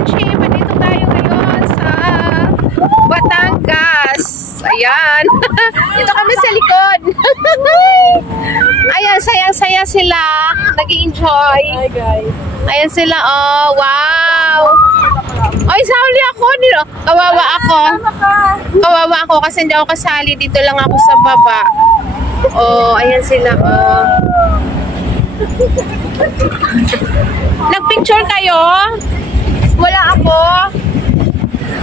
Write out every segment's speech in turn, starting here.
Friendship, dito tayo ngayon sa Batangas. Ayan. Dito kami sa likod. Ayan, sayang-saya sila. Nag-enjoy. Hi guys. Ayan sila, oh, wow. Ay, sali ako. Kawawa ako. Kawawa ako kasi hindi ako kasali. Dito lang ako sa baba. Oh, ayan sila, oh. Nagpicture kayo? Wala ako.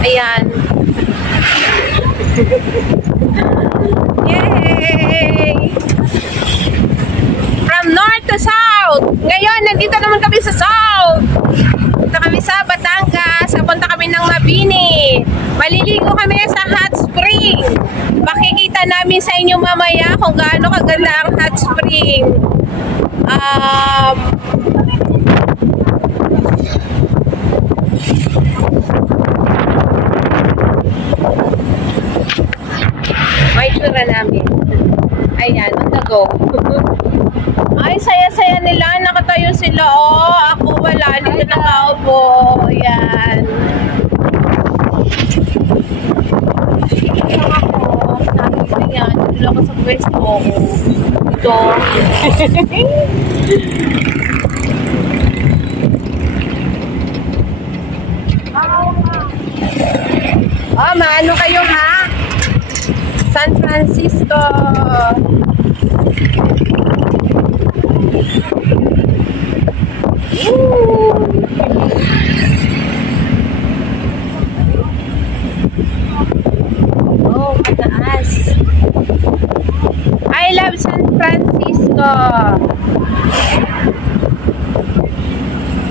Ayan. Yay! From north to south. Ngayon, nandito naman kami sa south. Punta kami sa Batangas. Punta kami ng Mabini. Maliligo kami sa hot spring. Makikita namin sa inyo mamaya kung gaano kaganda ang hot spring. May tsura namin. Ayan, on the go. Ay, saya-saya nila. Nakatayo sila. Oh, ako wala. Dito nakaupo. Ayan. Ayan, dito lang ako sa pwesto ko. Ito. Oh, maano kayo ha? San Francisco. Oh, mataas. I love San Francisco.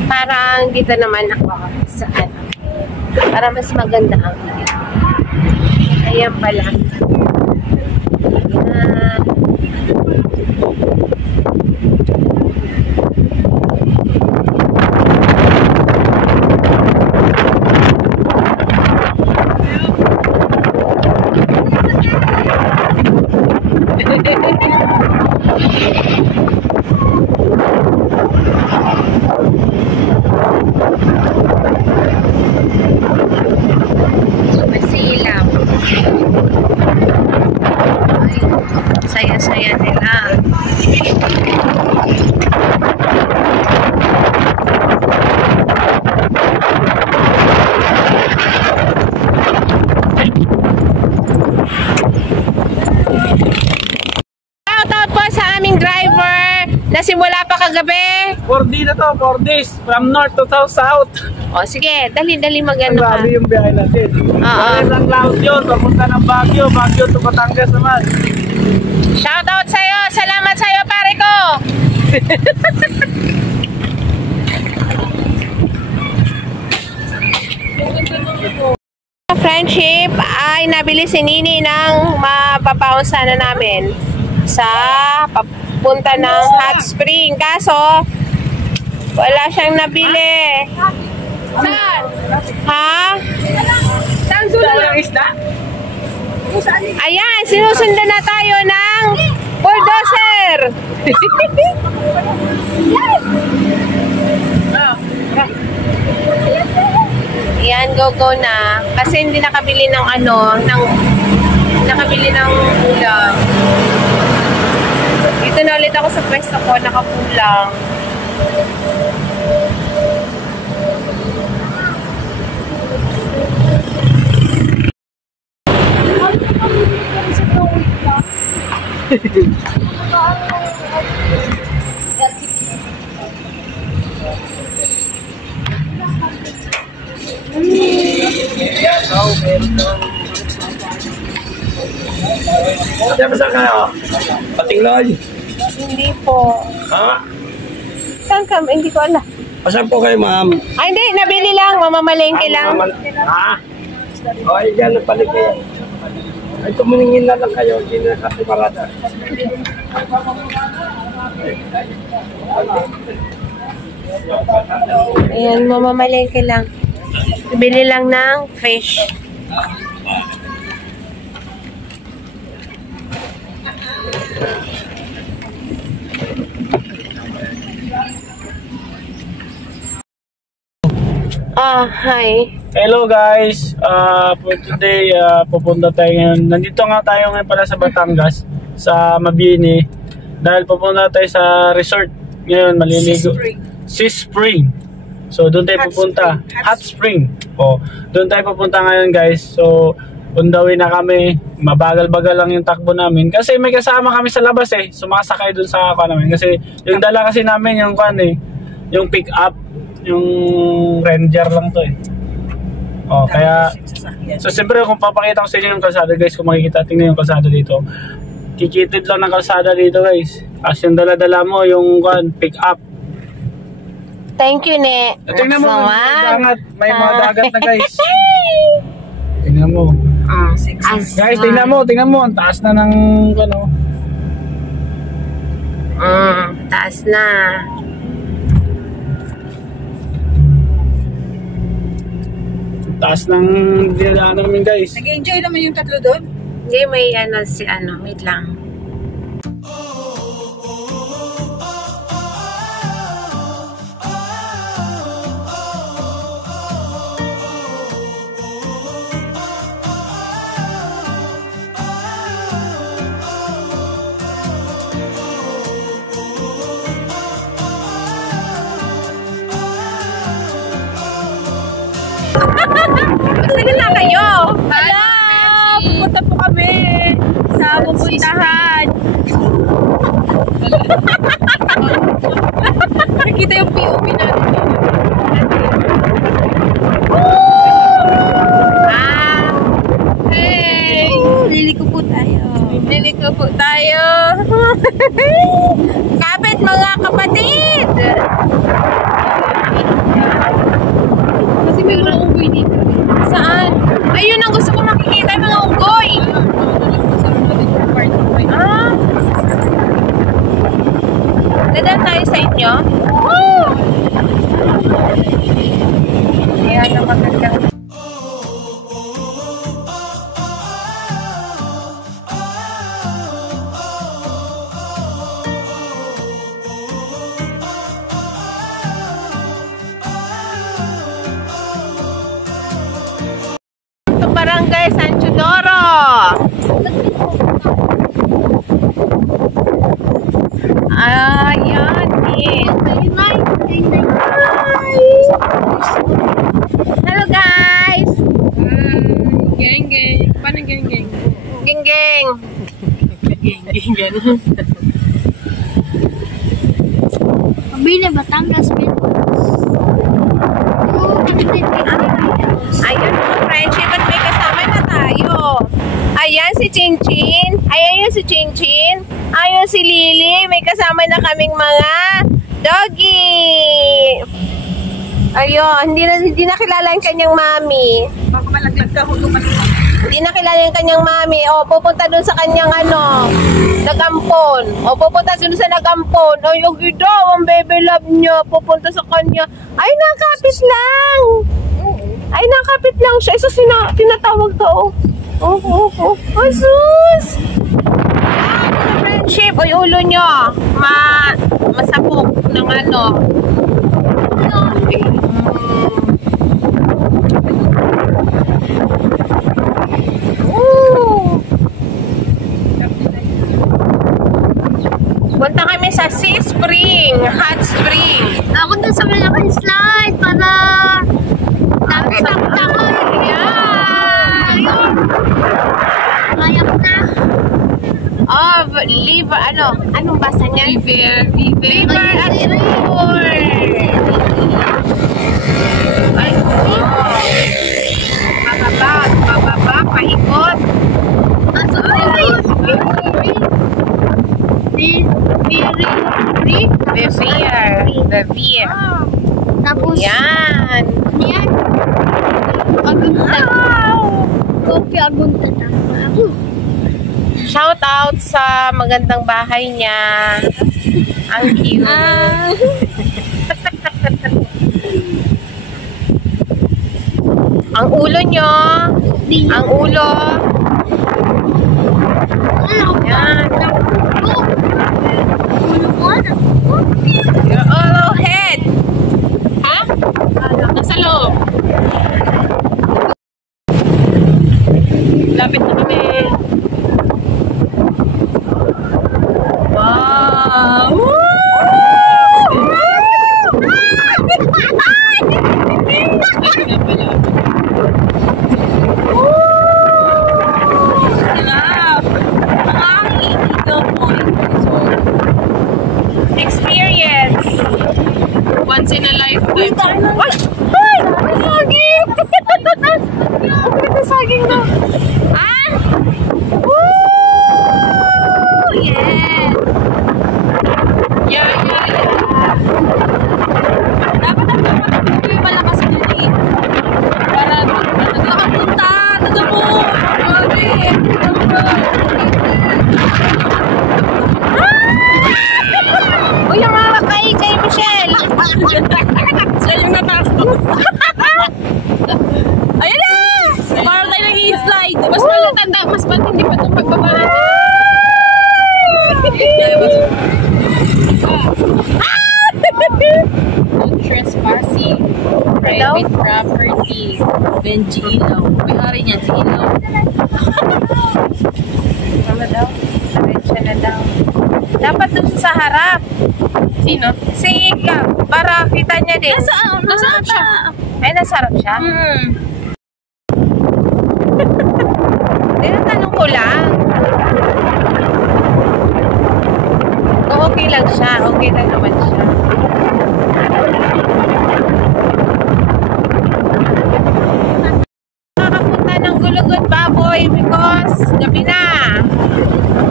Parang dito naman ako sa ano. Para mas maganda ang video. Ayan pala. Ayan. Masilaw. Ay, saya-saya nila. Shoutout po sa aming driver na simula pa kagabi. 4D na to, 4 days. From north to south. O sige, dali-dali magano ka. Grabe yung biyahe natin. Galing ng La Union, papunta ng Baguio, Baguio to Batangas naman. Shoutout sa'yo. Salamat sa'yo, pare ko. Friendship ay nabili si Nini ng mapapaon sana namin sa papunta ng hot spring. Kaso, wala siyang nabili. Saan? Ha? Saan Yung isda? Ayan, sinusundan na tayo ng bulldozer. Ayan, go na. Kasi hindi nakabili ng ano, nakabili ng ulam. Dito na ulit ako sa pwesto ko, nakapulang. Diyan ba saan kayo? Patingloy? Hindi po. Ha? Saan ka? Hindi ko alam. Saan po kayo, ma'am? Ay, hindi. Nabili lang. Mamamalengke lang. Ha? O, yan ang paligid. Ay, tumuningin na lang kayo. Hindi na kasiparada. Ayan, mamamalengke lang. Bili lang ng fish. Hi. Hello guys, for today pupunta tayo ngayon. Nandito nga tayo ngayon pala sa Batangas, sa Mabini. Dahil pupunta tayo sa resort ngayon, maliligo. Sea Spring. So doon tayo pupunta. Hot Spring. Oh, doon tayo pupunta ngayon guys. So on the way na kami. Mabagal-bagal lang yung takbo namin. Kasi may kasama kami sa labas eh. Sumasakay doon sa namin. Kasi yung dala kasi namin yung yung pick up. Yung Ranger lang to eh. Oh, kaya so siyempre kung papakita ko sa inyo yung kalsada guys, kung makikita tingnan yung kalsada dito. Kikitid lang ng kalsada dito guys. As yung dala-dala mo yung pick up. Thank you, Ne. Tingnan mo, may mga dagat na guys. Tingnan mo. Guys, tingnan mo, ang taas na ng taas na. Taas ng dinadaan namin guys. Nag-enjoy naman yung tatlo doon? Hindi, may wait lang. Magsagal na kayo. Hello! Pupunta po kami sa pupuntahan. Nakikita yung POV natin. Hey! Liliko po tayo. Liliko po tayo. Kapit mga kapatid! Kasi may mga unggoy dito. Saan? Ayun ang gusto ko makikita, yung mga unggoy. Dadaan tayo sa inyo? Woo! Ayan ang magandang. Barangay San Chudoro. Ayan eh. Hello guys. Geng. Paano geng? Geng. Mabini, Batangas, Ayan mga friendship at may kasama na tayo. Ayan si Chinchin. Ayan si Chinchin. Ayan si Lily. May kasama na kaming mga doggy. Ayun, hindi na kilala yung kanyang mami. Baka malaglag ka, huwag Hindi na kilala yung kanyang mami. O, pupunta dun sa kanyang nagampon. O, pupunta dun sa nagampon. O, yung daw, ang baby love niya. Pupunta sa kanya. Ay, nakapit lang. Ay, nakapit lang siya. Isa tinatawag daw. Asus! Friendship. O, ulo nyo. Masapok ng Punta kami sa Sea Spring, Hot Spring. Ako dun sa malaking slide para nakita ko. Mayak na. Oh, anong basa niya? River at River. Ay, bababa, paikot. Beer. Tapos, yan. Agunta. Kopi agunta na. Shout out sa magandang bahay niya. Ang cute. Ang ulo nyo. Ang ulo. Yan. Ulo ko na. Your all head. Ha? Nasa loob. Lapit na kami. Wow! Experience. Once in a lifetime. Ay! Ay! Saging! Ang saging na. Ah? Woo! Yeah! Yeah. Dapat ang pamatakbo yung malakas na eh. Para nakapunta. Nagamo. Uy, yung mga kay Michelle. Siya yung natakot. Ayun na! Parang tayo nag-i-slide. Mas matindi pa itong pagbaba natin. No trespassing. Private property. Benji Ilaw. May-ari niyan si Ilaw. Tama daw. Diretso na daw. Dapat doon sa harap. Sino? Si Ika. Para kita niya din. Nasaan siya? Ay, nasa harap siya? Tinatanong ko lang. Okay lang siya. Okay lang naman siya. Nakakapunta ng Gulugot Baboy because gabi na.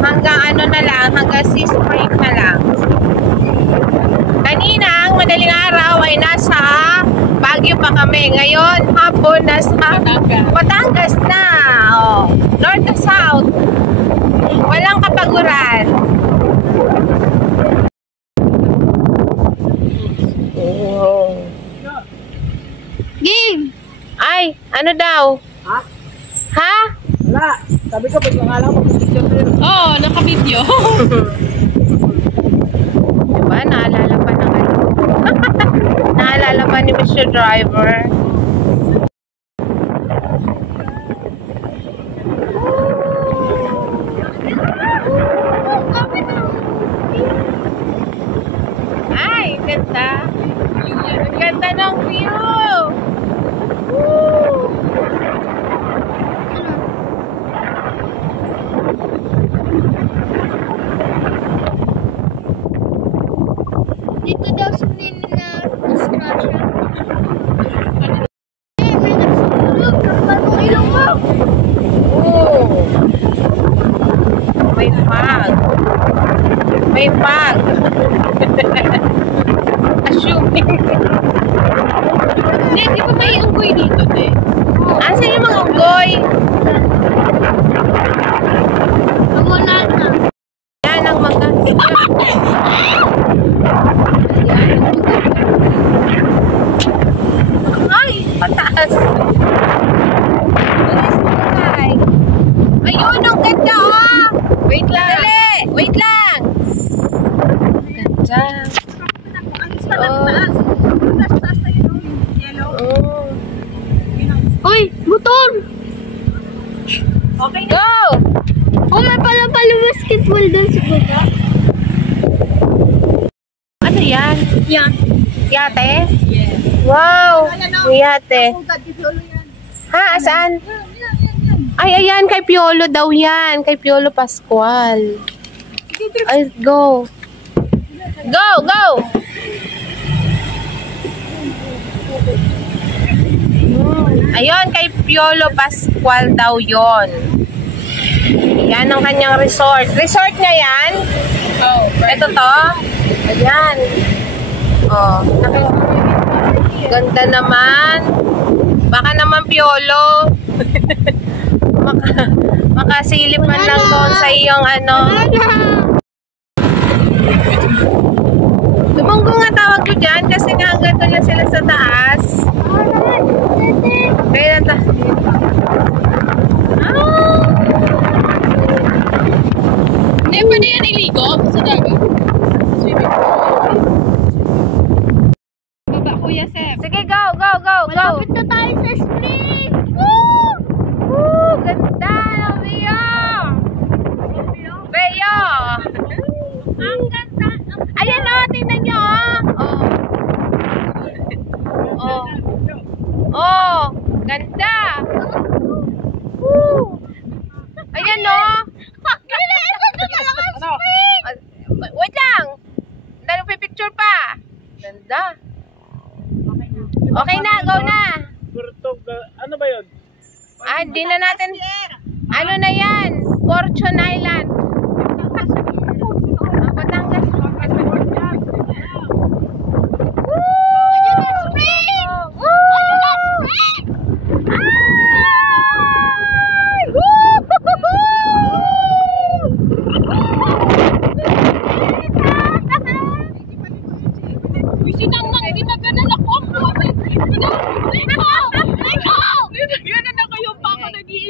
Hanggang ano na lang, hanggang 6 break na lang. Kanina, ang madaling araw ay nasa Baguio pa kami. Ngayon, hapon nasa Batangas na. Oh, north to south. Walang kapaguran. Oh. Game! Ay, ano daw? Ha? Ha? Wala. Sabi ko, pag nangalang mo, Oo, naka-video. Diba? Naalala pa ng ano? Naalala pa ni Mr. Driver. Ay, ganda. Ang ganda ng view. Dito daw sa nila na discussion. May nagsusulog. Parang ilong mo. Oh. May fog. May fog. Assuming. Hindi, di ba may unggoy dito, te? Asan yung mga unggoy? Wala na. Yan ang mga... Ay! Pataas! Ayun, ang ganda ah! Wait lang! Dali! Wait lang! Ganda! Taas na yun, yellow. Oh. Uy! Motor! Okay. Go! Oh, may pala basketball dun sa baba. Ano yan? Yan. Yate? Yes. Wow! Yate. Pugad, Piolo yan. Ha? Saan? Yan. Ay, ayan, kay Piolo daw yan. Kay Piolo Pascual. Ay, go. Go, go! Ayun, kay Piolo Pascual daw yon. Yan ang kanyang resort. Resort nga yan? Oh, Ito to? Ayan. Oh, ganda naman. Baka naman Piolo. Makasilip man lang doon sa iyong ano. Lumunggo nga tawag ko dyan kasi nga hanggang doon lang sila sa taas. Kaya na Hindi, pwede yan iligo sa dagat. Swimming pool. Baba, Kuya Sep. Sige, go! tingnan nyo, oh, ganda. Woo. Ayan, no? Wait lang. Picture pa. Ganda. Okay na, go na. Ano ba yun? Di na natin. Ano na yan? Fortune Island. Batangas.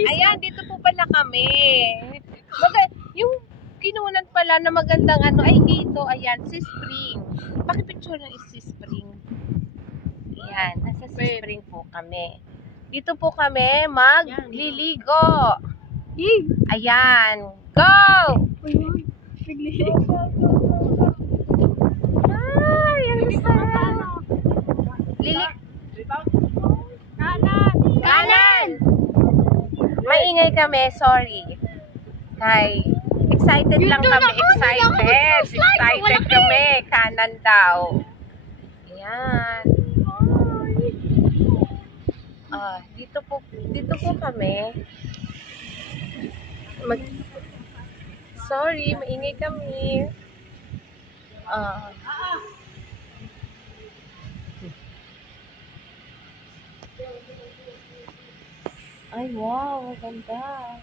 Ayan, dito po pala kami. Yung kinunan pala na magandang ano ay dito. Ayan, Sea Spring. Pakipicture ng Sea Spring. Ayan, nasa Sea Spring po kami. Dito po kami magliligo. Ayan, go! Ay, ang sarap. Kanan! Maingay kami, sorry. Excited lang kami. Excited kami. Kanan daw. Ayan. Dito po kami. Sorry, maingay kami. Ay, wow, ganda.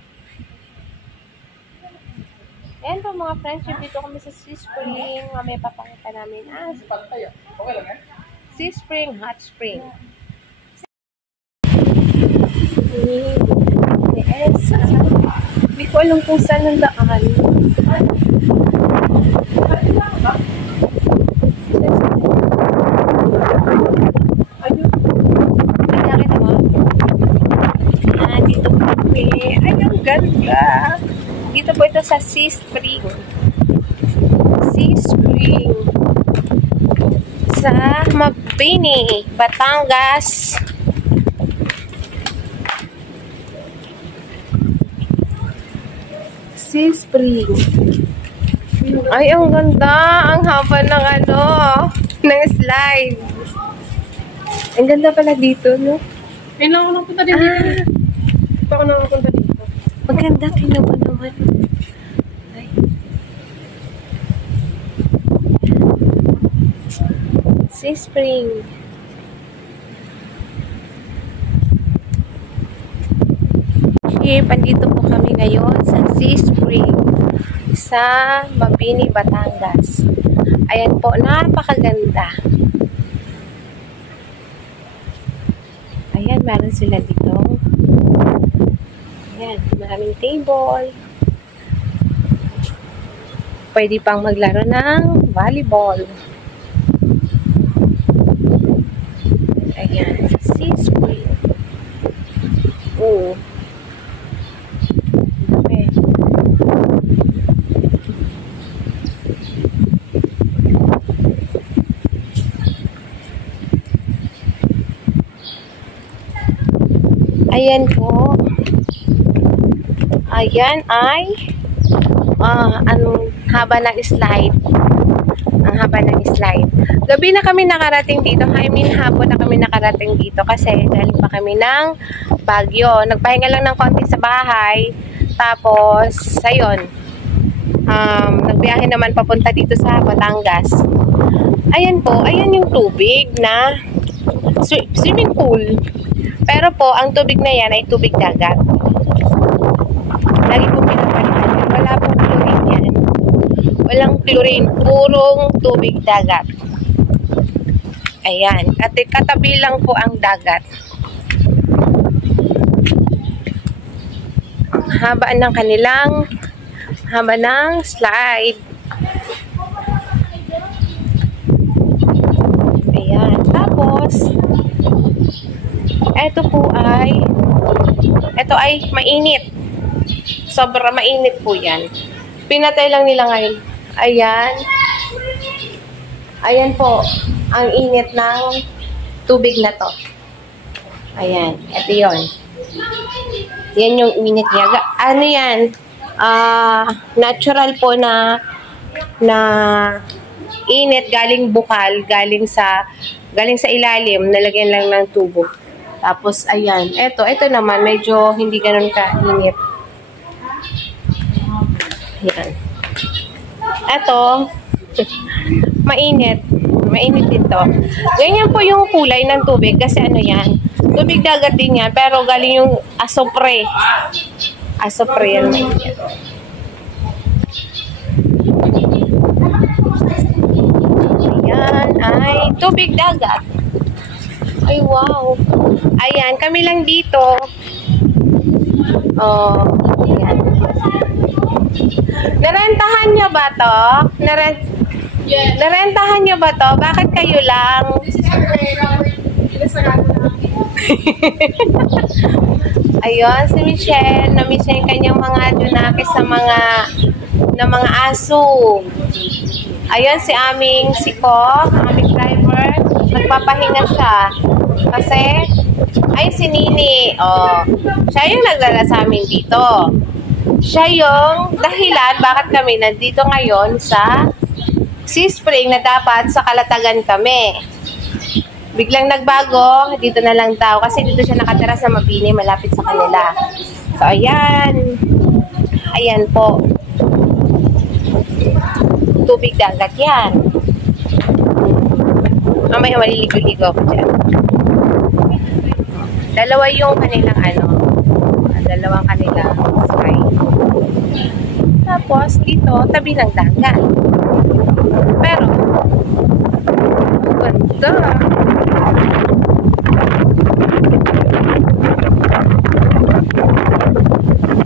Ayan po mga friends, dito kami sa Sea Spring. May papakita namin. Sea Spring, Hot Spring. Yes. Hindi ko alam kung saan ang daan. Dito po kami. Ay, ang ganda. Dito po ito sa Sea Spring. Sea Spring. Sa Mabini, Batangas. Sea Spring. Ay, ang ganda. Ang haba ng ng slide. Ang ganda pala dito, no? Ayun ako napunta din dito. Ito ako napunta dito. Maganda, tingnan mo naman. Ay. Sea Spring. Pandito po kami ngayon sa Sea Spring sa Mabini, Batangas. Ayan po, napakaganda. Ayan, meron sila dito. Ayan, maraming table. Pwede pang maglaro ng volleyball. Ayan, sa Sea Spring. Oo. Okay. Ayan po. Ayan ay anong haba ng slide. Ang haba ng slide. Gabi na kami nakarating dito. I mean, hapon na kami nakarating dito kasi galing pa kami ng Baguio. Nagpahinga lang ng konti sa bahay. Tapos, ayun. Nagbiyahe naman papunta dito sa Batangas. Ayan po. Ayan yung tubig na swimming pool. Pero po, ang tubig na yan ay tubig dagat. Lagi po pinapalitan. Wala pong chlorine yan. Walang chlorine. Purong tubig dagat. Ayan. Katabi lang po ang dagat. Ang haba ng kanilang haba ng slide. Ayan. Tapos, ito ay mainit. Sobrang mainit po yan. Pinatay lang nila ngayon. Ayan. Ayan po, ang init ng tubig na to. Ayan, ito yun. Yan yung init niya. Ano yan? Natural po na init galing bukal, galing sa ilalim, nalagyan lang ng tubo. Tapos, ayan. Ito naman, medyo hindi ganun ka-init. Ayan. Ito, mainit. Mainit dito. Ganyan po yung kulay ng tubig kasi ano yan, tubig dagat din yan, pero galing yung asopre. Asopre yan, mainit. Ayan ay tubig dagat. Ay, wow. Ayan, kami lang dito. Oh, ayan. Narentahan nyo ba to? Narentahan nyo ba to? Bakit kayo lang? Ayun, si Michelle. Na-miss niya yung kanyang mga dunakis sa mga aso. Ayun, si aming siko, aming driver. Nagpapahinga siya. Kasi, ay si Nini. Oh, siya yung nagdala sa amin dito. Siya yung dahilan bakit kami nandito ngayon sa Sea Spring na dapat sa Kalatagan kami. Biglang nagbago, dito na lang daw. Kasi dito siya nakatira sa Mabini, malapit sa kanila. So, ayan. Ayan po. Tubig dagat yan. Mamaya maliligo-ligo ako dyan. Dalawa yung kanilang dalawang kanilang sky. Tapos dito, tabi ng dagat. Pero, ganda.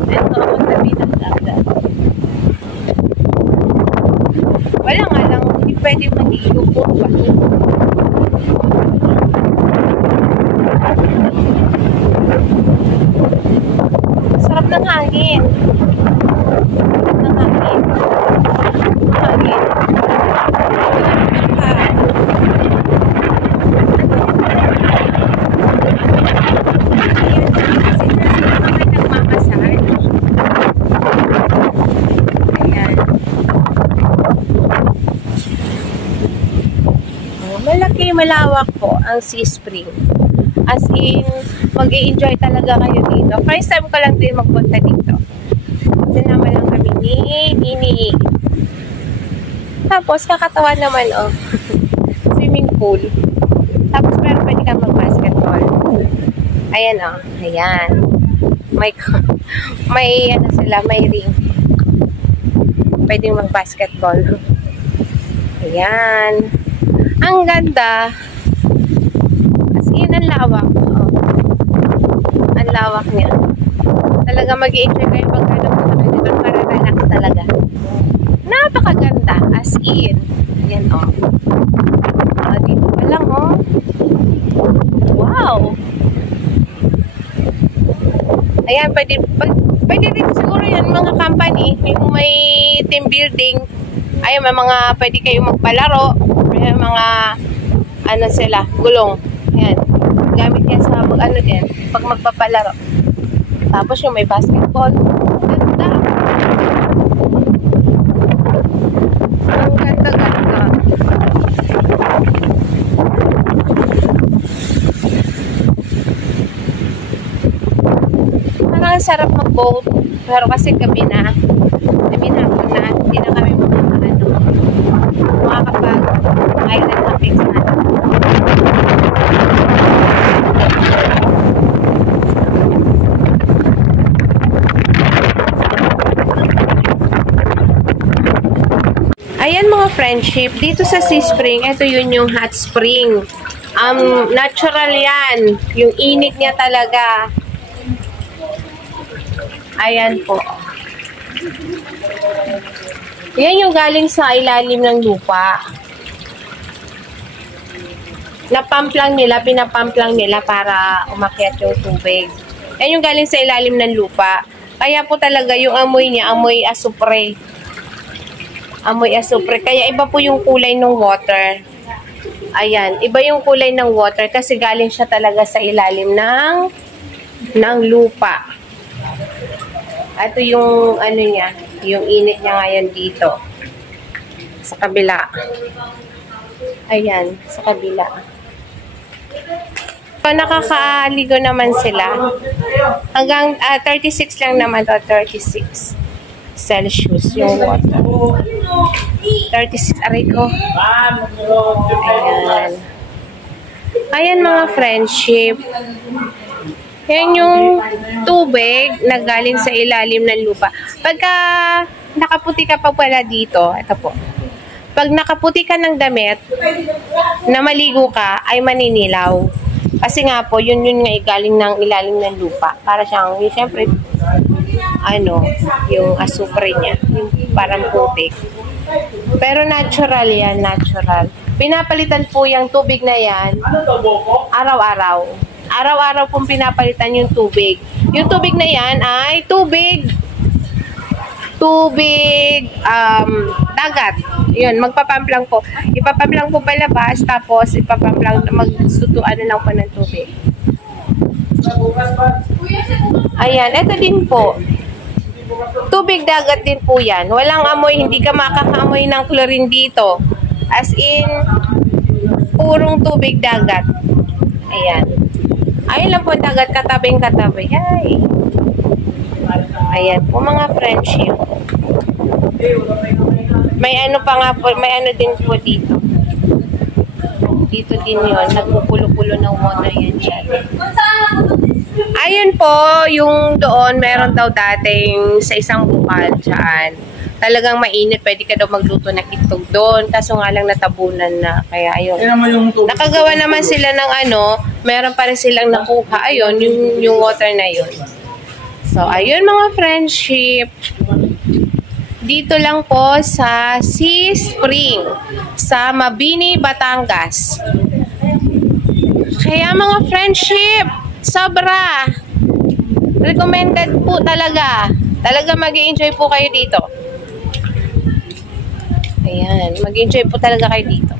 Ito ang tabi ng dagat. Wala nga lang, hindi pwede mag-iyo po ba? Sarap ng hangin. Sarap ng hangin. Hangin. Malawak po ang Sea Spring. As in, mag-i-enjoy talaga kayo dito. First time ko lang din magpunta dito. Sinama lang kami ni Nini. Tapos, kakatawa naman, oh. Swimming pool. Tapos, pero pwede kang mag-basketball. Ayan, oh. Ayan. May ring. Pwedeng mag-basketball. Ayan. Ang ganda. As in, ang lawak. Oh. Ang lawak niya. Talaga mag-i-enjoy kayo pag punta kayo dito para relax talaga. Napakaganda. As in. Ayan, oh. Dito pa lang, oh. Wow. Ayan, pwede din siguro yan mga company. Yung may team building. Ayun, may mga pwede kayong magpalaro. May mga sila, gulong. Ayan. Gamit yan sa din, pag magpapalaro. Tapos yung may basketball. Ganda. Ang ganda-ganda. Parang sarap mag-boat. Pero kasi gabi na hindi na kami makakapag island hopping sa natin. Ayan mga friendship, dito sa Sea Spring, ito yun yung hot spring. Natural yan. Yung init niya talaga. Ayan po. Yan yung galing sa ilalim ng lupa. Pinapump lang nila para umakyat yung tubig. Yan yung galing sa ilalim ng lupa. Kaya po talaga yung amoy niya, amoy asupre. Amoy asupre. Kaya iba po yung kulay ng water. Ayan, iba yung kulay ng water kasi galing siya talaga sa ilalim ng lupa. Ito yung ano niya, yung init niya ngayon dito. Sa kabila. Ayan, sa kabila. So, nakakaaligo naman sila. Hanggang 36 lang naman to, 36 Celsius yung water. 36, aray ko. Ayan. Ayan mga friendship. Yan yung tubig na galing sa ilalim ng lupa. Pagka nakaputi ka pa pala dito, ito po. Pag nakaputi ka ng damit, na maligo ka, ay maninilaw. Kasi nga po, yun nga galing ng ilalim ng lupa. Para siyang, siyempre, ano, yung asupre niya. Yung parang putik. Pero natural yan, natural. Pinapalitan po yung tubig na yan, araw-araw. Araw-araw pong pinapalitan yung tubig. Yung tubig na yan ay tubig dagat. Yun, magpapamplang po. Ipapamplang po palabas, tapos ipapamplang, magsutuan na lang po ng tubig. Ayan, ito din po. Tubig dagat din po yan. Walang amoy, hindi ka makakaamoy ng chlorine dito. As in, purong tubig dagat. Ayan. Ayun lang po dagat, katabing-katabi. Ay. Ayan po mga friendship. May ano pa nga po, may ano din po dito. Dito din yun, nagpupulo-pulo ng water yan dyan. Ayun po, yung doon, meron daw dating sa isang bukal dyan. Talagang mainit, pwede ka daw magluto ng itlog doon. Kaso nga lang natabunan na. Kaya ayun. Nakagawa naman sila ng ano, meron pa rin silang nakuha. Ayun, yung water na yun. So, ayun mga friendship. Dito lang po sa Sea Spring, sa Mabini, Batangas. Kaya mga friendship, sobra. Recommended po talaga. Talaga mag-i-enjoy po kayo dito. Ayan, mag-enjoy po talaga kayo dito.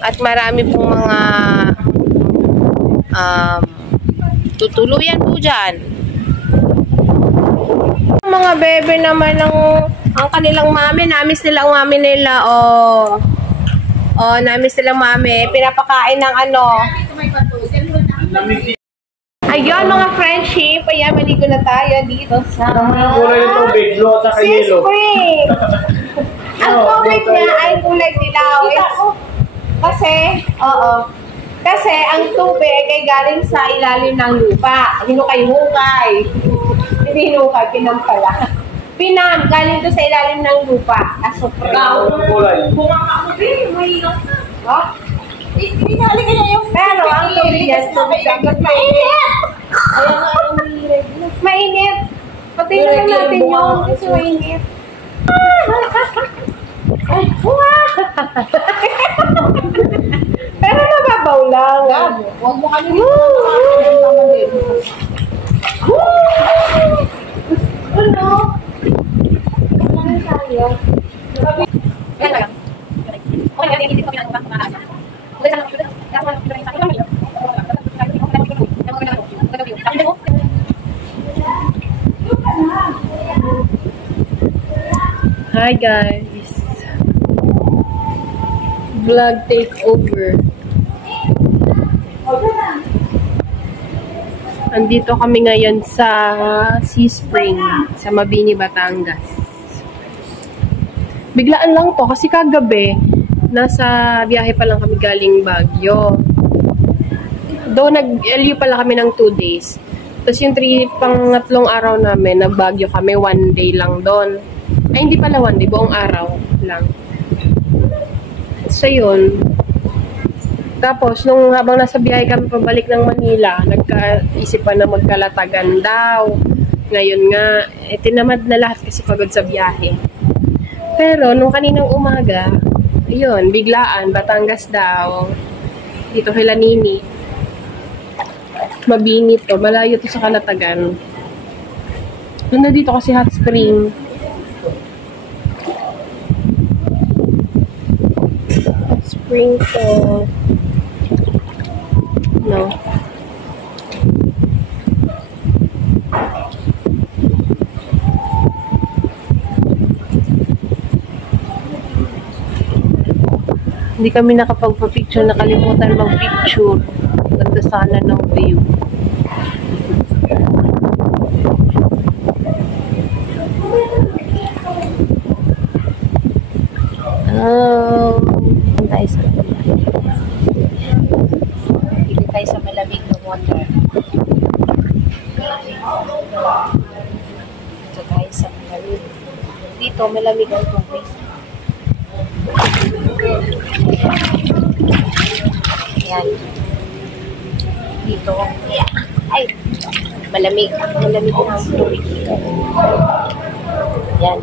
At marami pong mga tutuluyan po dyan. Mga bebe naman ang kanilang mami, namiss nilang mami nila, namiss nilang mami, pinapakain ng ano. Ayun mga friendship, ayan, maligo na tayo dito sa kulay ng tubig, blue at saka yellow. Spring. Ang tubig niya ay kulay dilaw. Kasi ang tubig ay galing sa ilalim ng lupa. Hinukay-hukay. Hindi hinukay, pinampala. Pinam, galing to sa ilalim ng lupa. Asupre. Kulay. Pero ang tubig yan, tubig dagat mainit. Mainit. Patay na lang natin yun. Kasi mainit. Pero nababaw lang. Huwag mo kami Ano? Ano tayo? Hi guys. Vlog takeover. Andito kami ngayon sa Sea Spring, sa Mabini, Batangas. Biglaan lang to kasi kagabi, nasa biyahe pa lang kami galing Baguio. Doon nag-LU pala kami ng 2 days. Tapos yung pangatlong araw namin, nag-Baguio kami, 1 day lang doon. Ay, hindi pala 1 day, buong araw lang. So yun. Tapos, habang nasa biyahe kami pabalik ng Manila, nagkaisipan na magkalatagan daw. Ngayon nga, tinamad na lahat kasi pagod sa biyahe. Pero, nung kaninang umaga, yun, biglaan, Batangas daw. Dito kay Lanini. Mabini to, malayo to sa Kalatagan. Nandito kasi hot spring. spring to. No. Hindi kami nakapagpa-picture, nakalimutan mag-picture. Ganda sana ng view. Tayo sa Dito tayo sa malamig na water. Dito tayo sa malamig. Dito malamig ang tubig. Ayan. Dito. Ay! Malamig. Malamig na ang tubig dito. Ayan.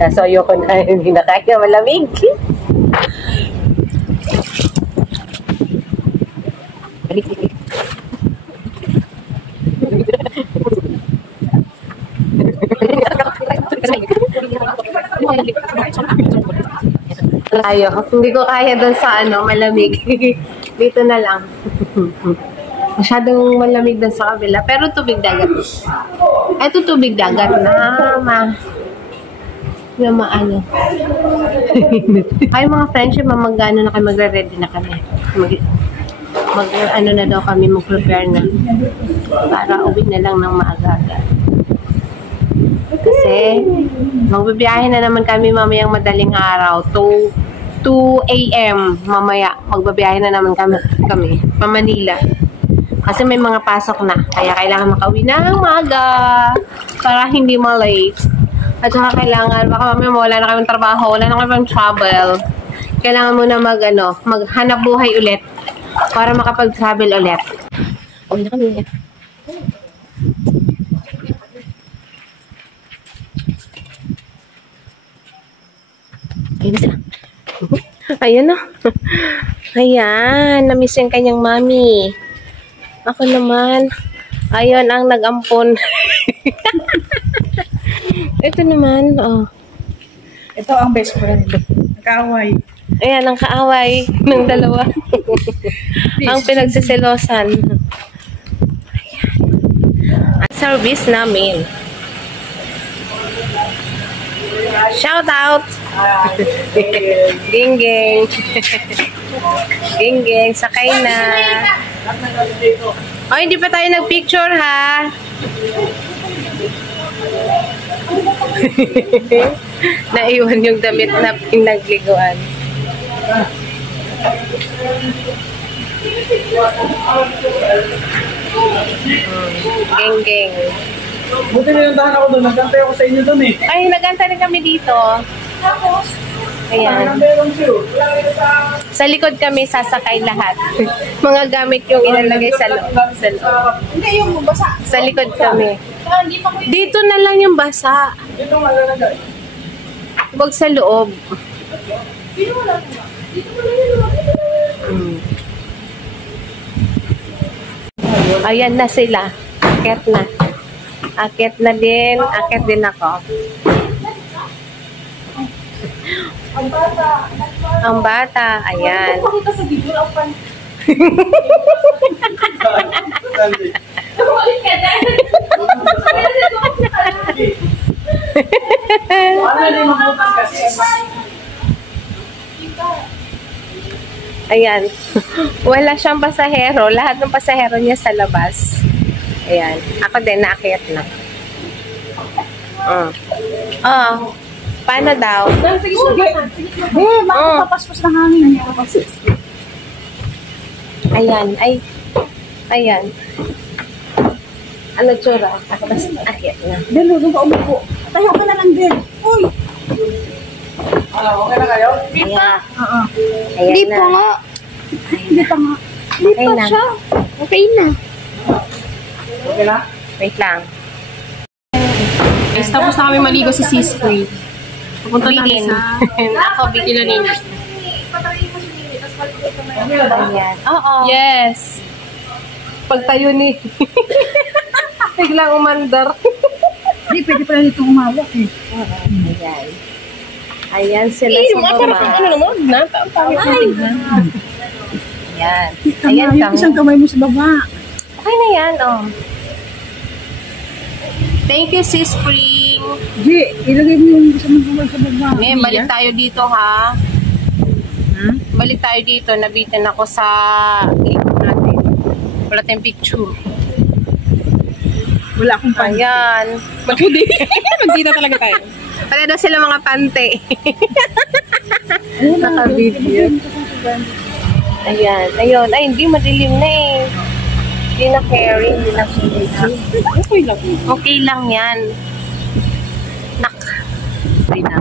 So, ayoko na, hindi na kaya malamig. Ayo, hindi ko kaya doon sa malamig. Dito na lang. Masyadong malamig doon sa kabila. Pero tubig dagat. Ito tubig dagat na maano. Ay mga friendship, mag-ano na kayo, magre-ready na kami. Ano na daw kami, mag-prepare na. Para uwi na lang ng maaga-aga. Kasi, magbibiyahe na naman kami mamayang madaling araw. 2 a.m. mamaya, magbabiyahe na naman kami pa Manila. Kasi may mga pasok na. Kaya kailangan makauwi ng maaga para hindi ma-late. At saka kailangan, baka mamaya wala na kami trabaho, wala na kami travel. Kailangan muna maghanap buhay ulit para makapag-travel ulit. Uwi na kami. Ayun na sila. Ayan na. Ayan, namiss yung kanyang mami. Ako naman, ayun ang nag-ampon. Ito naman, oh. Ito ang best friend. Kaaway. Ayan, ang kaaway ng dalawa. Ang pinagsiselosan. Ayan. Ang service namin. Shout out! Ging ging. Ging ging, sakay na. Oh, hindi pa tayo nagpicture ha. Naiwan yung damit na pinagliguan. Geng geng. Buti na yung tahan ako doon. Nagkantay ako sa inyo doon eh. Ay, nagkanta rin kami dito. Ayan. Sa likod kami sasakay lahat. Mga gamit yung ilalagay sa loob. Hindi, yung basa. Sa likod kami. Dito na lang yung basa. Dito nga lalagay. Huwag sa loob. Ayan na sila. Akit na. Akit na din. Akit din ako. Ang bata. Ayan. Pakita sa video ang pan. Ayan. Wala siyang pasahero. Lahat ng pasahero niya sa labas. Ayan. Ako din, naakyat na. Paano daw? Sige, sige. Makapapaspas na hangin. Ayan. Ay. Ayan. Ano tsura? Tapos akyat na. Dalo, doon ka umupo. Tayo ka na lang din. Uy! Okay na kayo? Ayan. Ayan Hindi na. pa nga. Hindi pa nga. Hindi Okay pa na. siya. Okay na. Okay na? Wait lang. Guys, tapos na kami maligo sa Sea Spray. Pupunta na Bigin. sa... Ako, bigin na rin. Ayan. Oo. Yes. Pagtayo ni. Biglang umandar. Hindi, pwede pala nito umawak eh. Ayan. Ayan sila sa baba. Ano naman? Ayan. Ayan kami. Isang kamay mo sa baba. Okay na yan, oh. Thank you, Sis Spring. Di, ilagay mo yung isang kamay sa baba. Ngayon, balik tayo dito, ha? Balik tayo dito. Nabitin ako sa likod natin. Wala tayong picture. Wala akong pan. Ayan. Magkita talaga tayo. Wala daw sila mga pante. Naka-video. Ayan. Ayun. Ay, hindi. Madilim na eh. Hindi na carry. Hindi na carry. Okay lang. Okay lang yan. Nak. Okay na.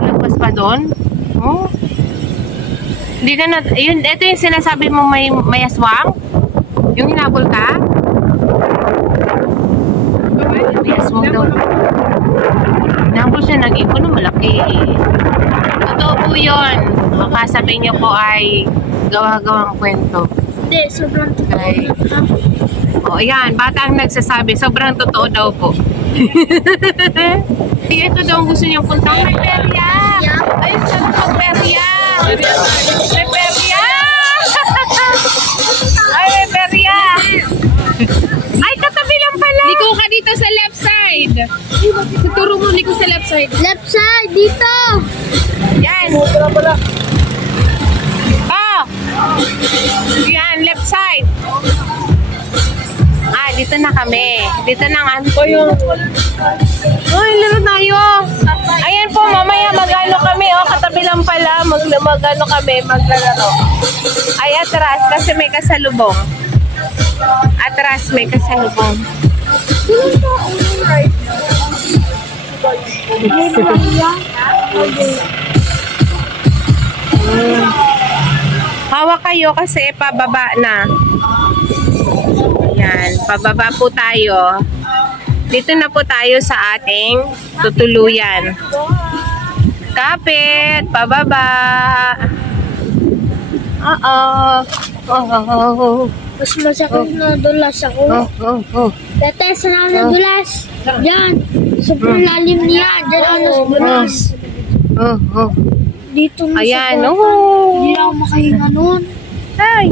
Lagpas pa doon? Oh. Hindi ka na. Ayun, ito yung sinasabi mo may aswang? Yung hinabol ka? May aswang daw. Hinabol siya ng ibon na malaki. Totoo po yun. Baka sabihin niyo po ay gawa-gawang kwento. Hindi, sobrang totoo. Ay. O, ayan. Bata ang nagsasabi. Sobrang totoo daw po. Ito daw ang gusto niyang puntang. May perya! Ayun, sabi ko, perya! May perya! Ay, may perya! Ay, katabi lang pala! Liko ka dito sa left side. Turo mo, liko sa left side. Left side, dito! Yan! Oh! Yan, left side. Ah, dito na kami. Dito na nga. Uy, laro tayo. Ayan po, mamaya mag-ano kami. Oh, katabi lang pala. Mag-ano kami, maglalaro. Ay, atras kasi may kasalubong. Atras may kasalubong. Hawak kayo kasi pababa na. Ayan, pababa po tayo. Dito na po tayo sa ating tutuluyan. Kapit, pababa. Mas masakit na dulas ako. Dati, saan ako nadulas? Diyan. Sobrang lalim niya. Diyan ako nadulas. Dito na Ayan, sa baba. Hindi na ako makahinga nun. Ay,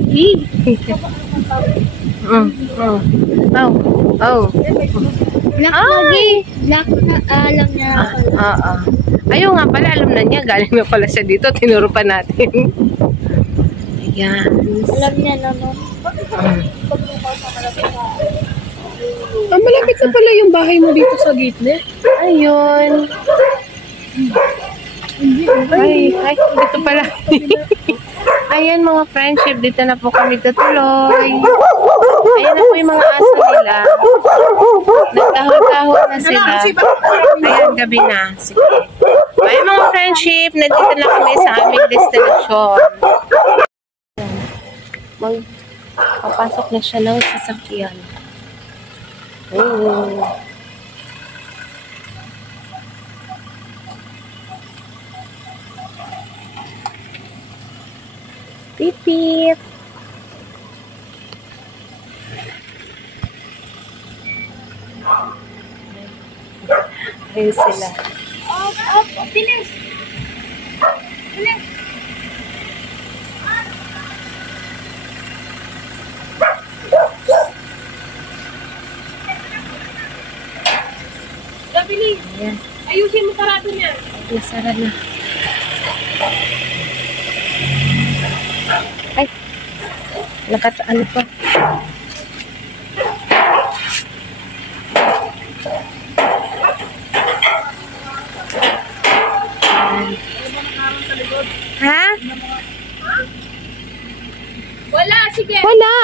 Black Ay! lagi. Black na alam niya na pala. Ayaw nga pala, alam na niya. Galing na pala siya dito. Tinuro pa natin. Ayan. Alam niya na nun. Malapit na pala yung bahay mo dito sa gitna. Ayun. Ay, dito pala. Ayan mga friendship, dito na po kami tutuloy. Ayan na po yung mga aso nila. Nagkaho-kaho na sila. Ayan, gabi na. Sige. Ayan mga friendship, nandito na kami sa aming destination. Papasok na siya ng sasakyan. Oh. Pipip. Ayun sila. Bilis! Bilis! Gabili, Ayan. ayusin mo sarado niya. Nasara na. Ay. Ano pa? Ha? Wala, sige. Wala.